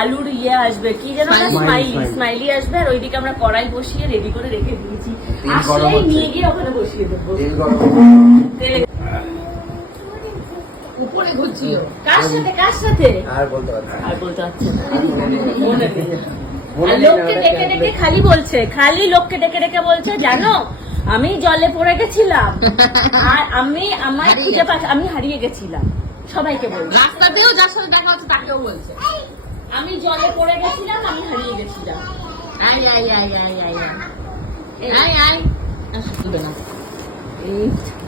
আলুর ইয়ে আসবে কি যেন স্মাইলি স্মাইলি আসবে আর ওইদিকে আমরা কড়াই বসিয়ে রেডি করে রেখে দিয়েছি। আসলেই নিয়ে গিয়ে ওখানে বসিয়ে দেবো। তেল গরম তেলে উপরে ঘুরছিও। কার সাথে কার সাথে? আর বলতে পারছি আর বলতে পারছি মনে নেই। নেই। আর নেই না, লোককে ডেকে ডেকে খালি বলছে খালি লোককে ডেকে ডেকে বলছে জানো আমি জলে পড়ে গেছিলাম। আর আমি আমার হারিয়ে খুঁজে পাচ্ছি আমি হারিয়ে গেছিলাম। সবাইকে বলব। রাস্তাতেও যার সাথে দেখা হচ্ছে তাকেও বলছে। আমি জলে পড়ে গেছিলাম আমি হারিয়ে গেছিলাম। আই আই আই আই আই আই আই আই না।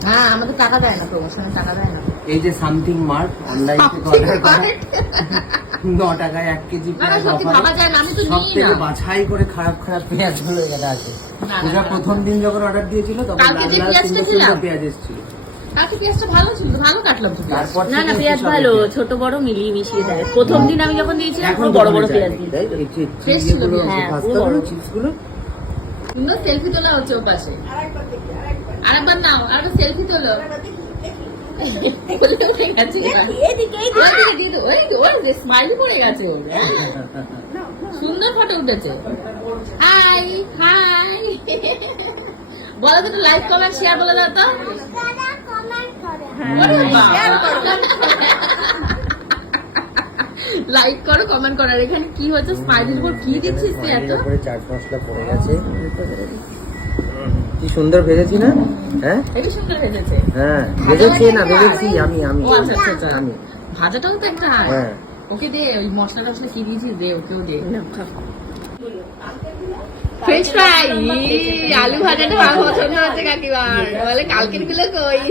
হ্যাঁ আমাদের টাকা দেয় না প্রমোশনের টাকা দেয় না। এই যে সামথিং মার্ক অনলাইন ন টাকায় এক কেজি পেঁয়াজ সব থেকে বাছাই করে খারাপ খারাপ পেঁয়াজ প্রথম দিন যখন অর্ডার দিয়েছিল তখন পেঁয়াজ এসেছিল। কালকে পেঁয়াজটা ভালো ছিল ভালো কাটলাম তো না না পেঁয়াজ ভালো ছোট বড় মিলিয়ে মিশিয়ে দেয়। প্রথম দিন আমি যখন দিয়েছিলাম এখন বড় বড় পেঁয়াজ দিয়ে। ছিল হ্যাঁ, বড়। চিপসগুলো। সুন্দর সেলফি তোলা হচ্ছে ও পাশে। আরেকবার নাও আরেকবার সেলফি তোলো। সুন্দর ফটো উঠেছে। হাই হাই বলো তো লাইক কমেন্ট শেয়ার বলে দাও তো। লাইক করো। কমেন্ট করো আর এখানে কি হচ্ছে উপর কি দিচ্ছিস তুই এত? উপরে চাট মশলা পড়ে গেছে। কি সুন্দর ভেজেছি না? হ্যাঁ? এটা সুন্দর হয়েছে হ্যাঁ ভেজেছি না ভেজেছি আমি আমি। ও আচ্ছা আচ্ছা আচ্ছা আমি। ভাজাটাও তো একটা হ্যাঁ। ওকে দে ওই মশলা টশলা কি দিয়েছিস দে ওকেও দে। ফ্রেঞ্চ ফ্রাই আলু ভাজাটা আমার পছন্দ হচ্ছে কাকিমার। বলে কালকেরগুলো কই।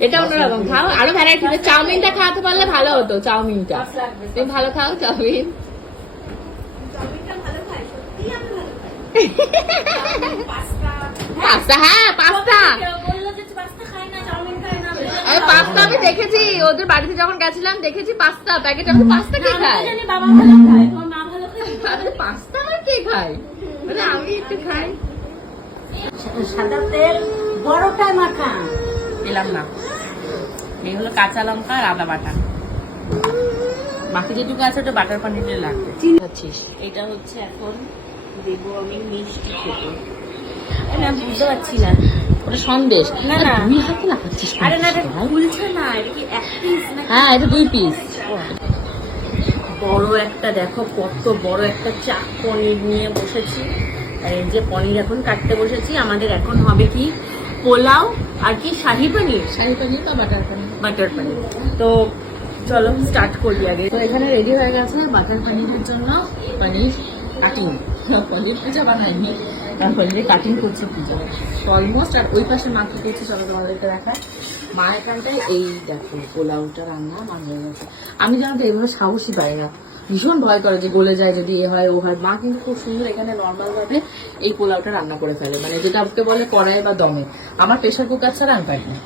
এটা অন্যরকম খাও। আরও ভ্যারাইটি চাউমিনটা খাওয়াতে পারলে ভালো হতো চাউমিনটা। তুমি ভালো খাও চাউমিন? পাস্তা হ্যাঁ পাস্তা। কেউ পাস্তা আমি দেখেছি ওদের বাড়িতে যখন গেছিলাম দেখেছি পাস্তা প্যাকেট। আমি পাস্তা কে আমি খায়? পাস্তা কে খায়? মানে আমি একটু খাই। সাদা তেল বড়টায় মাখা। পেলাম না। এই হলো কাঁচা লঙ্কা আর আদা বাটা। বাকি যেটুকু আছে ওটা বাটার পানিতে লাগবে। চিনি। এটা হচ্ছে এখন দেবো আমি মিষ্টি খেতে। বুঝতে পারছি না। ওটা সন্দেশ। না, না। দুই হাতে লাগাচ্ছিস আরে না এটা খুলছে না এটা কি এক পিস না? হ্যাঁ এটা দুই পিস বড় একটা দেখো কত বড় একটা চাক পনির নিয়ে বসেছি। আর এই যে পনির এখন কাটতে বসেছি। আমাদের এখন হবে কি পোলাও আর কি শাহি পনির? শাহি পনির বা বাটার পনির। বাটার পনির। তো চলো স্টার্ট করি আগে। তো এখানে রেডি হয়ে গেছে বাটার পনিরের জন্য পনির কাটিং পনির পিজা বানাইনি। পনিরের কাটিং করছে পিজা অলমোস্ট আর ওই পাশে মাত্র করছে চলো তোমাদেরকে দেখায় মা এখানটায় এই দেখো পোলাওটা রান্না মা হয়ে গেছে আমি জানো তো এইভাবে সাহসী পাই না। ভীষণ ভয় করে যে গলে যায়, যদি এ হয়, ও হয়। মা কিন্তু খুব সুন্দর এখানে নর্মাল ভাবে এই পোলাওটা রান্না করে ফেলে। মানে যেটা ওকে বলে কড়াই বা দমে। আমার প্রেশার কুকার ছাড়া আমি পাই না।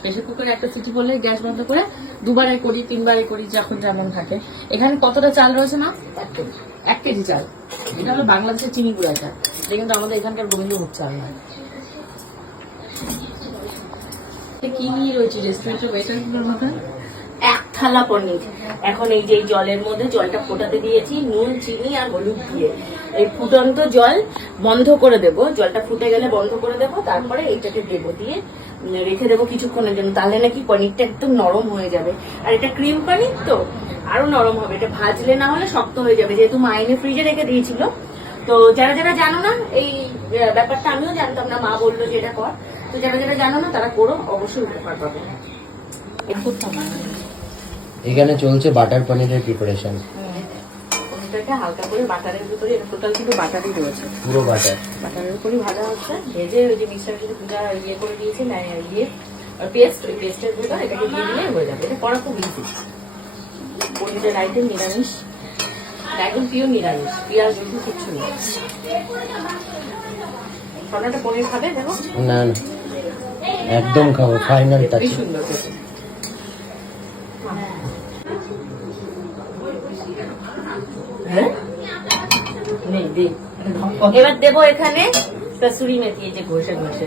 প্রেশার কুকারে একটা সিটি করলে গ্যাস বন্ধ করে দুবারে করি, তিনবারে করি, যখন যেমন থাকে। এখানে কতটা চাল রয়েছে না এক কেজি। এক কেজি চাল। এটা হলো বাংলাদেশের চিনি গুঁড়া চাল। এটা কিন্তু আমাদের এখানকার গোবিন্দভোগ চাল নয় কি নিয়ে রয়েছে রেস্টুরেন্টের ওয়েটারগুলোর মধ্যে এক থালা পনির। এখন এই যে জলের মধ্যে জলটা ফোটাতে দিয়েছি, নুন, চিনি আর হলুদ দিয়ে। এই ফুটন্ত জল বন্ধ করে দেব। জলটা ফুটে গেলে বন্ধ করে দেব, তারপরে এইটাকে দেব দিয়ে রেখে দেবো কিছুক্ষণের জন্য। তাহলে নাকি পনিরটা একদম নরম হয়ে যাবে। আর এটা ক্রিম পনির তো, আরও নরম হবে। এটা ভাজলে না হলে শক্ত হয়ে যাবে, যেহেতু মাইনে ফ্রিজে রেখে দিয়েছিল। তো যারা যারা জানো না এই ব্যাপারটা, আমিও জানতাম না, মা বলল যে এটা কর। তো যারা যারা জানো না, তারা করো, অবশ্যই উপকার পাবে। করতাম না। এখানে চলছে বাটার পনিরের প্রিপারেশন পনিরটাকে হালকা করে বাটারের ভিতরে টোটাল কিন্তু বাটারই রয়েছে। পুরো বাটার। বাটারের উপরই ভাজা হচ্ছে। ভেজে ওই যে মিক্সার যদি পূজা ইয়ে করে দিয়েছে না ইয়ে পেস্ট ওই পেস্টের ভিতর এটাকে দিয়ে দিলে হয়ে যাবে। এটা করা খুব ইজি পনিরের আইটেম নিরামিষ। একদম পিওর নিরামিষ। পেঁয়াজ রসুন কিচ্ছু নেই। পনির খাবে দেখো। না না। একদম খাব ফাইনাল টাচ সুন্দর খেতে হ্যাঁ? দে। এবার দেবো এখানে কসুরি মেথি এই যে ঘষে ঘষে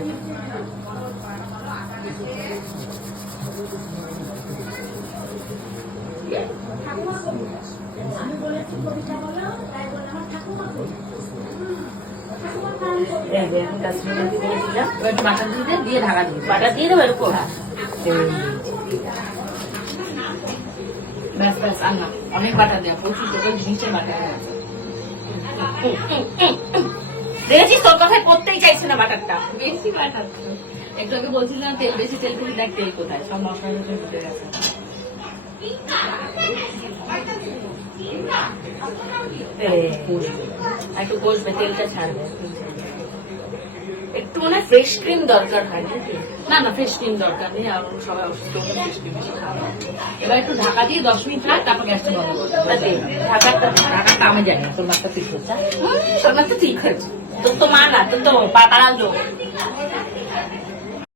এখন কাশ্মীরি মেথি দিয়ে দিলাম এবার একটু দিয়ে দিয়ে ঢাকা দিয়ে দে। দিয়ে দেবো এরকম ব্যাস ব্যাস আর অনেক বাটার দেওয়া প্রচুর তোকে নিচে বাটার দেওয়া আছে। দেখেছিস তোর কথায় করতেই চাইছে না বাটারটা বেশি বাটার একটু বলছিলাম তেল, বেশি তেল দেখ তেল কোথায়, সব ঢুকে গেছে। একটু বসবে তেলটা ছাড়বে। একটু মনে ফ্রেশ ক্রিম দরকার হয়? না না ফ্রেশ ক্রিম দরকার নেই আর সবাই অসুস্থ ফ্রেশ ক্রিম এবার একটু ঢাকা দিয়ে দশ মিনিট রাখ তারপর গ্যাসটা বন্ধ করতে ঢাকা দে, ঢাকাটা আমি জানি না, তোর মাথা ঠিক হচ্ছে? তোর তো মা না তোর তো পাড়াল লোক।